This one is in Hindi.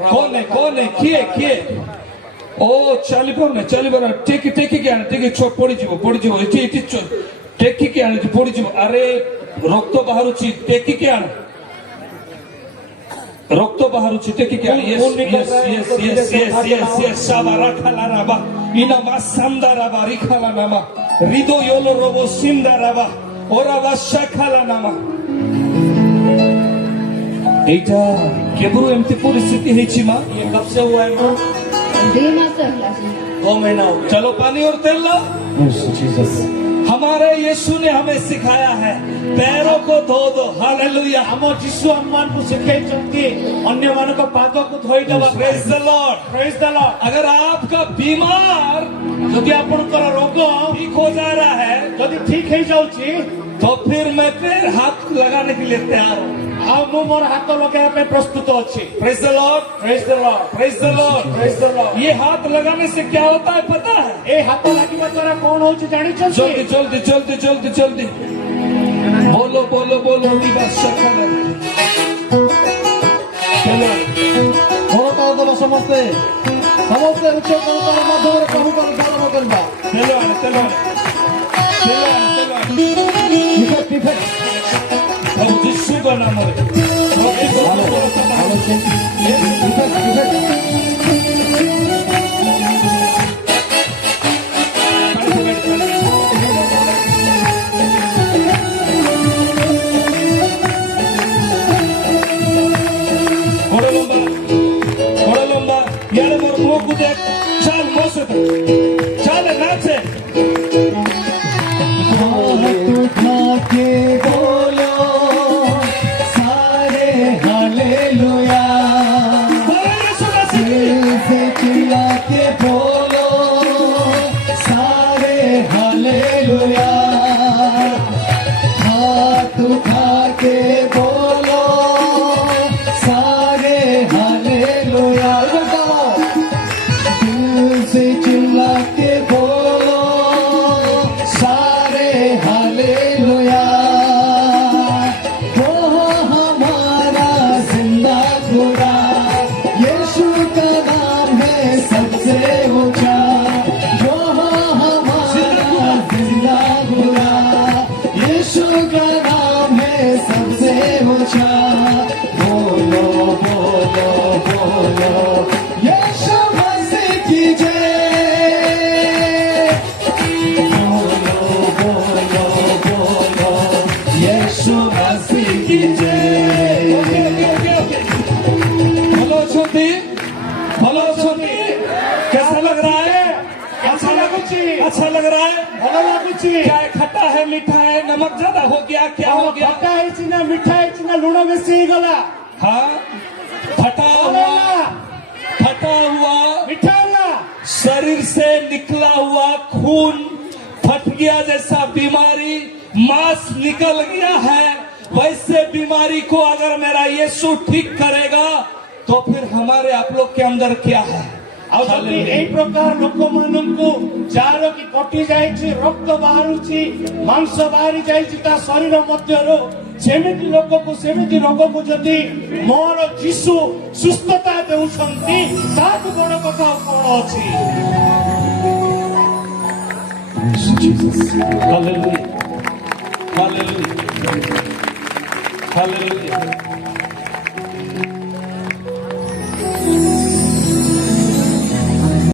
कौन है किए ओ चली पर टेकी के आने टेकी छो पड़ी जीवो इटी टेकी के आने पड़ी जीवो अरे रक्त बाहरुची टेकी के आने रक्त बाहरुची टेकी के आने यस साबारा खाला राबा इना मासंदा राबा रिखाला नामा रिदो योलो रोबो सिंदा राबा ओरा वाशा खाला नामा एटा केबरू एमती परिस्थिति हेची मां ये कब से हुआ है मां 2 मास से 2 महीना हो गया। चलो पानी और तेल लाओ। हमारे यीशु ने हमें सिखाया है पैरों को धो दो हालेलुया हम यीशु अम्मान को सिखाई चलती अन्य मानों को पादों को धोई दबा प्रेज द लॉर्ड अगर आपका बीमार यदि आपनकर रोग ठीक हो जा रहा है यदि ठीक है जाउची तो फिर मैं पैर हाथ लगाने के लिए तैयार हूँ आ मु मोर हाथ लगाया पे प्रस्तुत अछि। प्रेज द लॉर्ड ये हाथ लगाने से क्या होता है पता है ए हाथ लागिबा द्वारा कोन होची जानि छ जल्दी बोलो दिवस सकल चलो करताल दल समस्ते उच्च करताल माध्यम प्रभु को गान करबा चलो इफेक्ट प्रभु यीशु का नाम है कोड़लंबा यार मोर मुंह को देख चल मोसे चल नाचे के बोलो सारे हालेलुया से चिल्ला के बोलो सारे हालेलुया हाथ उठा के बोलो सारे हालेलुया दिल से चिल्ला के बोलो सारे हालेलुया वो हमारा जिंदा खुदा यीशु का नाम है सबसे ऊंचा वो हमारा जिंदा खुदा यीशु का नाम है सबसे ऊंचा बोलो बोलो बोलो यीशु मसीह की जय यीशु मसीह की जय हेलो छोटी कैसा लग रहा है अच्छा लग रहा है भलो लागुची क्या है खट्टा है मीठा है नमक ज्यादा हो गया क्या हो गया खट्टा है चिना मिठा है चिना लूण बेसी गला हाँ फटा हुआ मिठा ला शरीर से निकला हुआ खून फट गया जैसा बीमारी मांस निकल गया है वैसे बीमारी को अगर मेरा यीशु ठीक करेगा तो फिर हमारे आप लोग के अंदर क्या है ଆଉ ଯଦି ଏଇ ପ୍ରକାର ଲୋକମାନଙ୍କୁ ଯାହାର କି କଟି ଯାଇଛି ରକ୍ତ ବାହାରୁଛି ମାଂସ ବାହାରି ଯାଇଛି ତା ଶରୀର ମଧ୍ୟରୁ ସେମିତି ଲୋକକୁ ସେମିତି ରୋଗକୁ ଯଦି ମୋର ଯୀଶୁ ସୁସ୍ଥତା ଦେଉଛନ୍ତି ତାଠୁ ବଡ଼ କଥା ଆଉ କଣ ଅଛି। Hallelujah.